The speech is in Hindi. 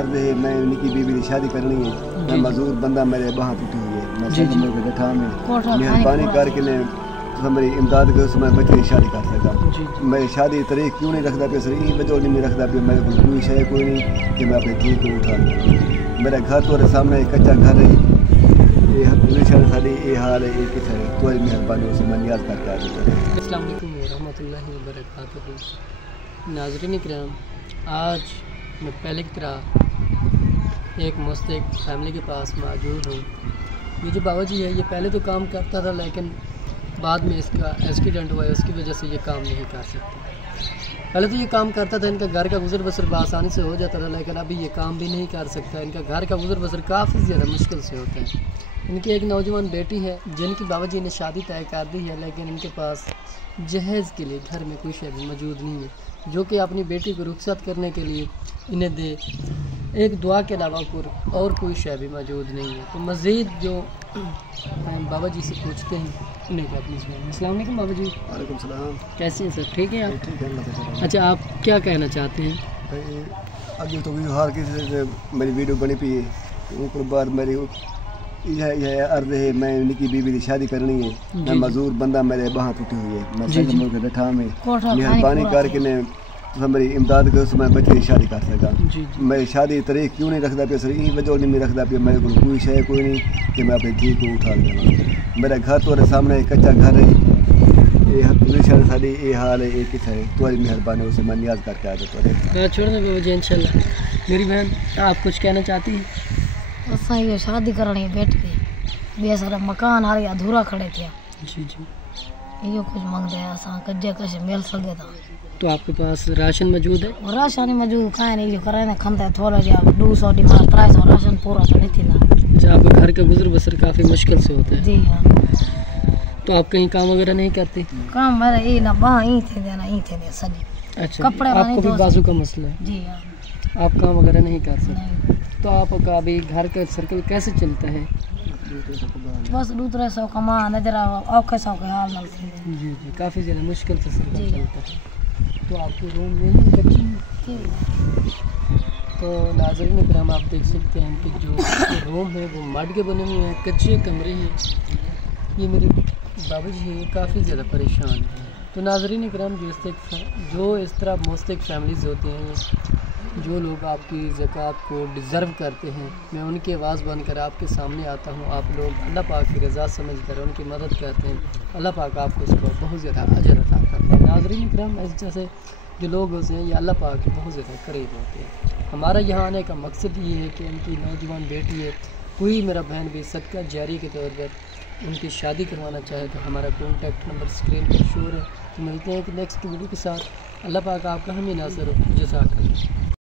अर्ज है, मैं उनकी बीवी की शादी करनी है। मैं मजदूर बंदा, मेरे बाह टूटी हुई है, मैं के बैठा में मेहरबानी करके ने मेरी इमदाद कर उसमें बच्चे की शादी कर सका। मैं शादी तारीख क्यों नहीं रखता पे, सर ये वजह नहीं रखता पे, मेरे को कोई शय कोई नहीं कि मैं अपनी धी को उठा लूँ। मेरा घर तो सामने कच्चा घर है, ये साड़ी ये हाल है, ये किस है तो मेहरबानी उसे मैं नियाज करके आ जाता। अस्सलाम वालेकुम रहमतुल्लाहि व बरकातहू। नाज़रीन इकराम, आज मैं पहले की तरह एक मुस्तहिक फैमिली के पास मौजूद हूँ। ये जो बाबा जी है, ये पहले तो काम करता था, लेकिन बाद में इसका एक्सीडेंट हुआ है, उसकी वजह से ये काम नहीं कर सकता। पहले तो ये काम करता था, इनका घर का गुजर बसर बआसानी से हो जाता था, लेकिन अभी ये काम भी नहीं कर सकता। इनका घर का गुजर बसर काफ़ी ज़्यादा मुश्किल से होता है। इनकी एक नौजवान बेटी है जिनकी बाबा जी ने शादी तय कर दी है, लेकिन इनके पास जहेज़ के लिए घर में कोई शय भी मौजूद नहीं है, जो कि अपनी बेटी को रुखसत करने के लिए इन्हें दे। एक दुआ के अलावा और कोई शय भी मौजूद नहीं है। तो मज़ीद जो बाबा जी से पूछते हैं उन्हें क्या पूछना है। अस्सलाम वालेकुम बाबा जी। वालेकुम सलाम। कैसे हैं सर? ठीक है आप? ठीक है। अच्छा, आप क्या कहना चाहते हैं? अभी तो हर किसी से मेरी वीडियो बनी पी है, ऊपर बाद मेरी यह अर्ज है, मैं उनकी बीवी की शादी करनी है। मैं मजदूर बंदा, मेरे बाह टूटी हुई है, मैं के बैठा में मेहरबानी करके ने मेरी इमदाद कर उसमें बच्चे की शादी कर सका। मैं शादी तारीख क्यों नहीं रखता पे, सर ये वजह नहीं रखता पे, मेरे को कोई शय कोई नहीं कि मैं अपनी धी को उठा लूँ। मेरा घर तो सामने कच्चा घर है, ये साड़ी ये हाल है, ये किस है तो मेहरबानी उसे मैं नियाज करके आ जाता। छोड़ दें बाबा जी इंशाल्लाह। मेरी बहन, आप कुछ कहना चाहती हैं? असा ये शादी करनी बैठ गई, बेसारा मकान हारे अधूरा खड़े थे। जी जी, यो कुछ मांगते हैं, असा कज्जे कश मेल सल देता। तो आपके पास राशन मौजूद है? राशन मौजूद काहे नहीं, जो करे ना खंता है थोड़ा जा 200 डिमांड 300 राशन पूरा तो नहीं थी ना। अच्छा, आपके घर का गुजर बसर काफ़ी मुश्किल से होता है? जी हाँ। तो आप कहीं काम वगैरह नहीं करते? काम मेरा ये ना बाह ही थे देना, ही थे दे सजी। अच्छा, कपड़े आपको भी बाजू का मसला है? जी हाँ। आप काम वगैरह नहीं कर सकते, तो आपका अभी घर का सर्कल कैसे चलता है? बस दूसरे सौ कमा नजर औखे सौ के हाल नल थी। जी जी, काफ़ी ज़्यादा मुश्किल से सर्कल चलता है। तो आपके रूम में ही बच्ची? तो नाज़रीन इकराम, आप देख सकते हैं कि जो रूम है वो मड के बने हुए हैं, कच्चे कमरे हैं। ये मेरे बाबा जी हैं, काफ़ी ज़्यादा परेशान हैं। तो नाज़रीन इकराम, जो इस तरह मुस्तहिक फैमिलीज़ होती हैं, जो लोग आपकी ज़कात को डिज़र्व करते हैं, मैं उनकी आवाज़ बनकर आपके सामने आता हूँ। आप लोग अल्लाह पाक की रज़ा समझ कर उनकी मदद करते हैं, अल्लाह पाक आपको उसको बहुत ज़्यादा अजर अता करता है। नाज़रीन इकराम, इस जैसे जो लोग होते हैं ये अल्लाह पाक के बहुत ज़्यादा करीब होते हैं। हमारा यहाँ आने का मकसद ये है कि उनकी नौजवान बेटी है, कोई मेरा बहन भी सदका जारी के तौर पर उनकी शादी करवाना चाहे तो हमारा कॉन्टैक्ट नंबर स्क्रीन पर शो है। तो मिलते हैं कि नेक्स्ट वीडियो के साथ। अल्लाह पाक आपका हमें नासर हो। जज़ाकल्लाह।